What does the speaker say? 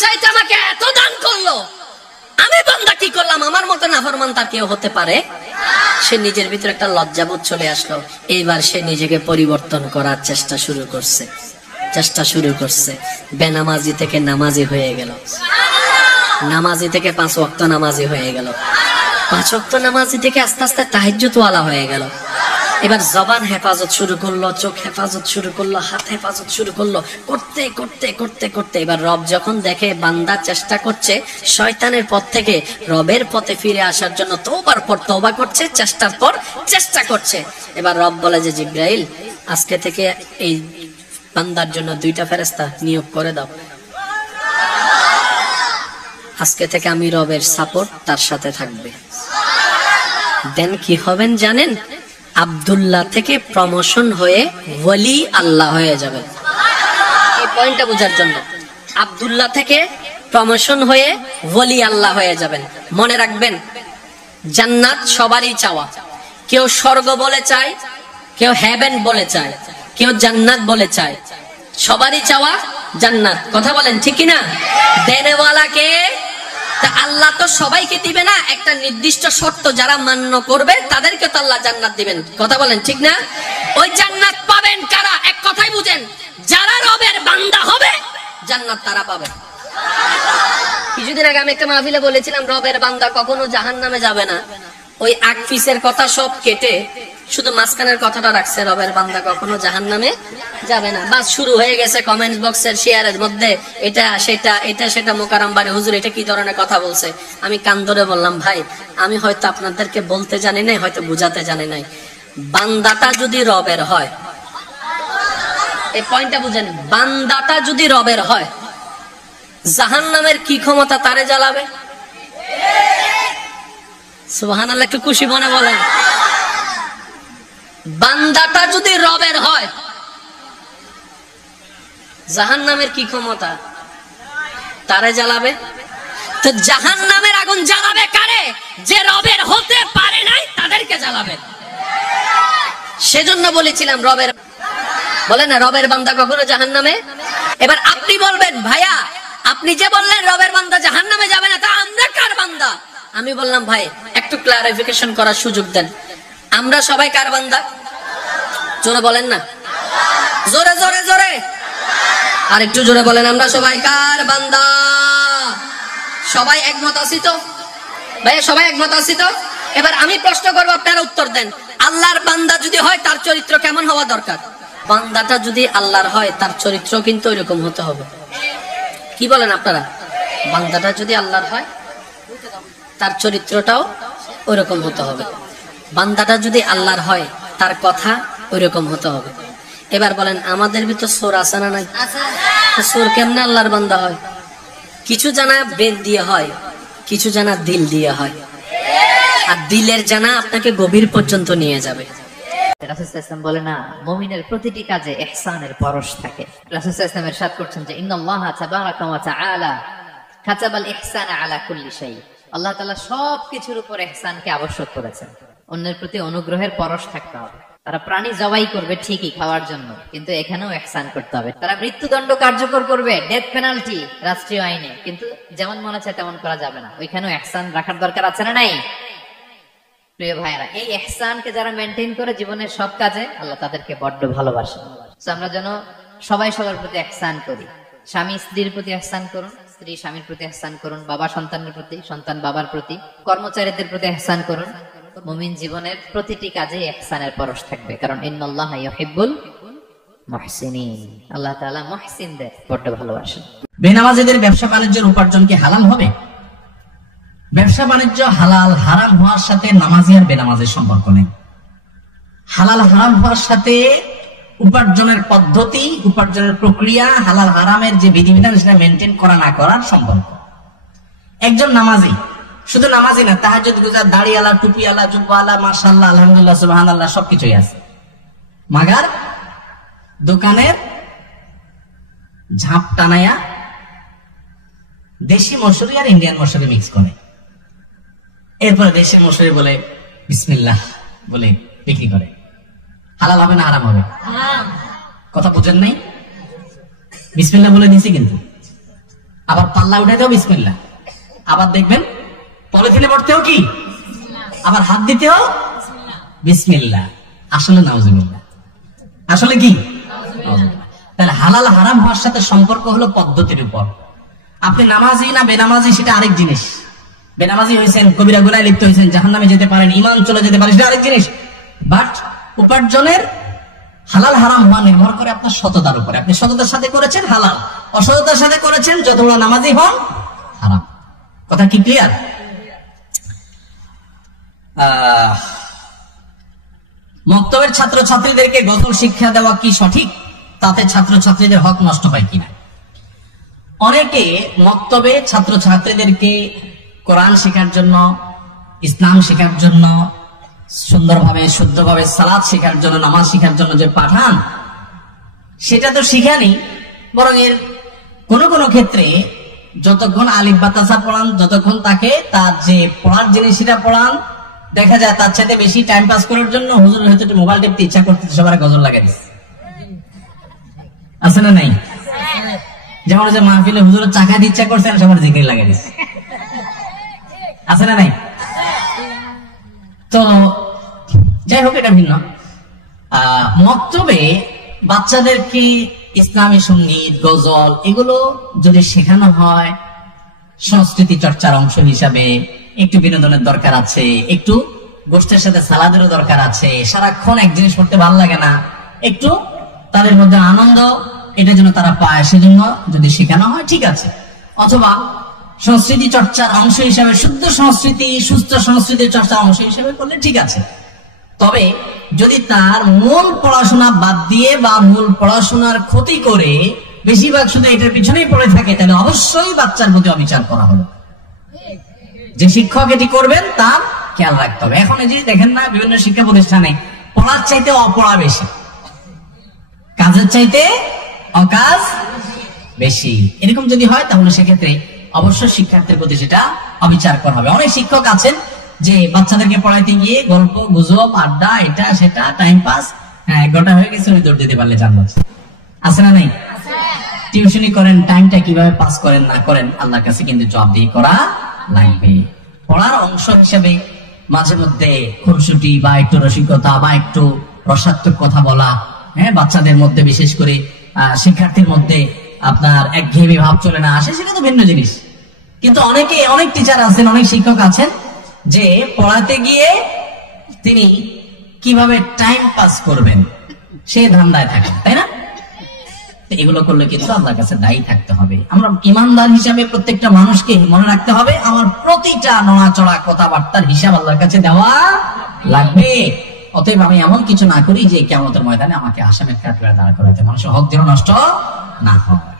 চাইতে আমাকে এত দান করলো, আমি বান্দা কি করলাম? আমার মতো নাফরমান তার কেউ হতে পারে? সে নিজের ভিতরে একটা লজ্জাবোধ চলে আসলো। এইবার সে নিজেকে পরিবর্তন করার চেষ্টা শুরু করছে। বেনামাজি থেকে নামাজি হয়ে গেল, নামাজি থেকে 5 ওয়াক্ত নামাজি হয়ে গেল, 5 ওয়াক্ত নামাজি থেকে আস্তে আস্তে তাহাজ্জুদ ওয়ালা হয়ে গেল। এবার জবান হেফাজত শুরু করলো, চোখ হেফাজত শুরু করলো, হাত হেফাজত শুরু করলো। করতে করতে করতে করতে এবার রব যখন দেখে বান্দা চেষ্টা করছে শয়তানের পথ থেকে রবের পথে ফিরে আসার জন্য, তওবার পর তওবা করছে, চেষ্টার পর চেষ্টা করছে। এবার রব বলে যে জিবরাইল, আজকে থেকে এই বান্দার জন্য 2টা ফেরেশতা নিয়োগ করে দাও। আজকে থেকে আমি রবের সাপোর্ট তার সাথে থাকবে। দেন কি হবেন জানেন? আব্দুল্লাহ থেকে প্রমোশন হয়ে ওলি আল্লাহ হয়ে যাবেন। এই পয়েন্টটা বোঝার জন্য, আব্দুল্লাহ থেকে প্রমোশন হয়ে ওলি আল্লাহ হয়ে যাবেন। মনে রাখবেন, জান্নাত সবারই চাওয়া। কেউ স্বর্গ বলে চায়, কেউ হেভেন বলে চায়, কেউ জান্নাত বলে চায়। সবারই চাওয়া জান্নাত। কথা বলেন ঠিক কিনা? দেনেওয়ালা কে? আল্লাহ তো সবাইকে দিবে না, একটা নির্দিষ্ট শর্ত যারা মান্য করবে তাদেরকে তো আল্লাহ জান্নাত দিবেন। কথা বলেন ঠিক না? ওই জান্নাত পাবেন কারা? এক কথাই বুঝেন, যারা রবের বান্দা হবে জান্নাত তারা পাবে। কিছুদিন আগে আমি একটা মাহফিলে বলেছিলাম, রবের বান্দা কখনো জাহান্নামে যাবে না। ওই আগ পিসের কথা সব কেটে শুধু মাঝখানের কথাটা রাখছে, রবের বান্দা কখনো জাহান্নামে যাবে না। বাস শুরু হয়ে গেছে কমেন্ট বক্সের শেয়ারের মধ্যে এটা সেটা মোকাররম বারে হুজুর এটা কি ধরনের কথা বলছে। আমি কান ধরে বললাম, ভাই আমি হয়তো আপনাদেরকে বলতে জানি নাই, হয়তো বুঝাতে জানি নাই। বান্দাটা যদি রবের হয়, এই পয়েন্টটা বুঝেন, বান্দাটা যদি রবের হয়, জাহান্নামের কি ক্ষমতা তারে জ্বালাবে? সুবহানাল্লাহ, একটু খুশি মনে বলেন। বান্দাটা যদি রবের হয়, জাহান্নামের কি ক্ষমতা তারে জ্বালাবে? তো জাহান্নামের আগুন জ্বালাবে কারে? যে রবের হতে পারে নাই তাদেরকে জ্বালাবে। সেজন্য বলেছিলাম রবের, বলে না রবের বান্দা কখনো জাহান্নামে। এবার আপনি বলবেন, ভাইয়া আপনি যে বললেন রবের বান্দা জাহান্নামে যাবে না, তা আমরা কার বান্দা? আমি বললাম, ভাই একটু ক্লারিফিকেশন করার সুযোগ দেন। আমরা সবাই কার বান্দা? জোরে বলেন না, জোরে জোরে জোরে, আর একটু জোরে বলেন, আমরা সবাই কার বান্দা? সবাই একমত আছি তো? ভাইয়া সবাই একমত আছি তো? এবার আমি প্রশ্ন করবো, আপনারা উত্তর দেন। আল্লাহর বান্দা যদি হয় তার চরিত্র কেমন হওয়া দরকার? বান্দাটা যদি আল্লাহর হয় তার চরিত্র কিন্তু ওইরকম হতে হবে। কি বলেন আপনারা? বান্দাটা যদি আল্লাহর হয় তার চরিত্রটাও ওইরকম হতে হবে। বান্দাটা যদি আল্লাহর হয় তার কথা ওইরকম হতে হবে। এবার বলেন, আমাদের ভিতর সোর আছে না নাই? সোর কেমনে আল্লাহর বান্দা হয়? কিছু জানা ব্রেন দিয়ে হয়, কিছু জানা দিল দিয়ে হয়, আর দিলের জানা আপনাকে গভীর পর্যন্ত নিয়ে যাবে। রাসূল সাল্লাল্লাহু আলাইহি ওয়াসাল্লাম বলে না, মুমিনের প্রতিটি কাজে ইহসানের পরশ থাকে। রাসূল সাল্লাল্লাহু আলাইহি ওয়াসাল্লাম ইরশাদ করছেন যে ইন্নাল্লাহা তাবারাকা ওয়া তাআলা কাতাবাল ইহসানা আলা কুল্লি শাই। আল্লাহ তাআলা সবকিছুর উপর ইহসানকে আবশ্যক করেছেন। অন্যের প্রতি অনুগ্রহের পরশ থাকতে হবে। তারা প্রাণী জবাই করবে ঠিকই খাওয়ার জন্য, কিন্তু এখানেও ইহসান করতে হবে। তারা মৃত্যুদণ্ড কার্যকর করবে, ডেথ পেনাল্টি রাষ্ট্রীয় আইনে, কিন্তু যেমন মনে চায় তেমন করা যাবে না। ওইখানেও ইহসান রাখার দরকার আছে না নাই? প্রিয় ভাইরা, এই ইহসানকে যারা মেনটেন করে জীবনের সব কাজে, আল্লাহ তাদেরকে বড্ড ভালোবাসেন। আমরা যেন সবাই সবার প্রতি ইহসান করি। স্বামী স্ত্রীর প্রতি ইহসান করুন, স্ত্রী স্বামীর প্রতি ইহসান করুন, বাবা সন্তানের প্রতি, সন্তান বাবার প্রতি, কর্মচারীদের প্রতি ইহসান করুন। মুমিন জীবনের প্রতিটি কাজে ইহসানের পরশ থাকবে, কারণ ইন্নাল্লাহা ইউহিব্বুল মুহসিনিন। আল্লাহ তাআলা মুহসিনদের বড্ড ভালোবাসেন। বেনামাজীদের ব্যবসা বাণিজ্যের উপার্জন কি হালাল হবে? ব্যবসা বাণিজ্য হালাল হারাম হওয়ার সাথে নামাজি আর বেনামাজের সম্পর্ক নেই। হালাল হারাম হওয়ার সাথে উপার্জনের পদ্ধতি, উপার্জনের প্রক্রিয়া, হালাল হারামের যে বিধিবিধান সেটা মেনটেন করা না করার সম্পর্ক। একজন নামাজি শুধু নামাজি না, তাহাজ্জুদ গুজার, দাড়িওয়ালা, টুপিওয়ালা, জুব্বাওয়ালা, মাশাআল্লাহ, আলহামদুলিল্লাহ, সুবহানাল্লাহ, সবকিছুই আছে। মাগার দোকানের ঝাঁপ টানায়া দেশি মসুরি আর ইন্ডিয়ান মসুরি মিক্স করে, এরপরে দেশি মসুরি বলে বিসমিল্লাহ বলে বিক্রি করে। হালাল হবে না হারাম হবে? কথা বুঝেন নাই? বিসমিল্লাহ বলে দিছি কিন্তু আবার পাল্লা উঠাইতেও বিসমিল্লাহ, আবার দেখবেন পলিথিনে পড়তেও কি, আবার হাত দিতেও বিসমিল্লাহ। আসলে নাউজুবিল্লাহ, আসলে কি? তাহলে হালাল হারাম হওয়ার সাথে সম্পর্ক হলো পদ্ধতির উপর। আপনি নামাজি না বেনামাজি সেটা আরেক জিনিস। বেনামাজি হয়েছেন, কবিরা গুনায় লিপ্ত হয়েছেন, জাহান্নামে যেতে পারেন, ঈমান চলে যেতে পারে, সেটা আরেক জিনিস। বাট উপার্জনের হালাল হারাম হওয়া নির্ভর করে আপনার সততার উপরে। আপনি সততার সাথে করেছেন হালাল, অসততার সাথে করেছেন যত বড় নামাজি হন হারাম। কথা কি ক্লিয়ার? মক্তবের ছাত্র ছাত্রীদেরকে গজল শিক্ষা দেওয়া কি সঠিক? তাতে ছাত্র ছাত্রীদের হক নষ্ট হয় কিনা? অনেকে মক্তবে ছাত্র ছাত্রীদেরকে কোরআন শেখার জন্য, ইসলাম শেখার জন্য, সুন্দরভাবে শুদ্ধভাবে সালাত শেখার জন্য, নামাজ শেখার জন্য যে পাঠান, সেটা তো শিখানি, বরং এর কোনো কোনো ক্ষেত্রে যতক্ষণ আলিফ বা তাসা পড়ান, যতক্ষণ তাকে তার যে পড়ার জিনিস সেটা পড়ান, দেখা যায় তার সাথে বেশি টাইম পাস করার জন্য হুজুরের হয়তো একটু মোবাইল টিপতে ইচ্ছা করতে সবার গজল লাগাই দিচ্ছে, আছে না নাই? যেমন যে মাহফিলে হুজুরের চাকা দিয়ে ইচ্ছা করছে, সবার জিকির লাগাই দিচ্ছে, আছে না নাই? তো যাই হোক, এটা ভিন্ন। মক্তবে বাচ্চাদেরকে ইসলামী সঙ্গীত, গজল এগুলো যদি শেখানো হয়, সংস্কৃতি চর্চার অংশ হিসাবে একটু বিনোদনের দরকার আছে, একটু গোষ্ঠীর সাথে সালাদেরও দরকার আছে। সারাক্ষণ এক জিনিস পড়তে ভালো লাগে না, একটু তাদের মধ্যে আনন্দ এটা যেন তারা পায়, সেজন্য যদি শেখানো হয় ঠিক আছে। অথবা সংস্কৃতি চর্চার অংশ হিসাবে, শুদ্ধ সংস্কৃতি, সুস্থ সংস্কৃতির চর্চার অংশ হিসাবে করলে ঠিক আছে। তবে যদি তার মূল পড়াশোনা বাদ দিয়ে বা মূল পড়াশোনার ক্ষতি করে বেশিরভাগ শুধু এটার পিছনেই পড়ে থাকে, তাহলে অবশ্যই বাচ্চার প্রতি অবিচার করা হবে। যে শিক্ষক এটি করবেন তার খেয়াল রাখতে হবে। এখন এই যে দেখেন না, বিভিন্ন শিক্ষা প্রতিষ্ঠানে পড়ার চাইতে অপড়া বেশি, কাজের চাইতে অকাজ বেশি। এরকম যদি হয় তাহলে সেক্ষেত্রে অবশ্যই শিক্ষার্থীর প্রতি সেটা অবিচার করা হবে। অনেক শিক্ষক আছেন যে বাচ্চাদেরকে পড়াইতে গিয়ে গল্প গুজব, আড্ডা, এটা সেটা, টাইম পাস, হ্যাঁ 1 ঘন্টা হয়ে গেছে, ওই দৌড় দিতে পারলে জান্নাত, আছে না নাই? টিউশনি করেন, টাইমটা কিভাবে পাস করেন না করেন আল্লাহর কাছে কিন্তু জবাবদিহি করা লাগবে। পড়ার অংশ হিসেবে মাঝে মধ্যে খুনসুটি বা একটু রসিকতা বা একটু রসাত্মক কথা বলা, হ্যাঁ বাচ্চাদের মধ্যে, বিশেষ করে শিক্ষার্থীর মধ্যে আপনার একঘেয়েমি ভাব চলে না আসে, সেটা তো ভিন্ন জিনিস। কিন্তু অনেক টিচার আছেন, অনেক শিক্ষক আছেন যে পড়াতে গিয়ে তিনি কিভাবে টাইম পাস করবেন সেই ধান্দায় থাকেন, তাই না? এগুলো করলে কিন্তু আল্লাহর কাছে দায়ী থাকতে হবে। আমরা ইমানদার হিসাবে প্রত্যেকটা মানুষকে মনে রাখতে হবে, আমার প্রতিটা নড়াচড়া কথাবার্তার হিসাব আল্লাহর কাছে দেওয়া লাগবে। অতএব আমি এমন কিছু না করি যে কিয়ামতের ময়দানে আমাকে আসামের কাঠগড়ায় দাঁড় করাতে, মানুষের হক যেন নষ্ট না হয়।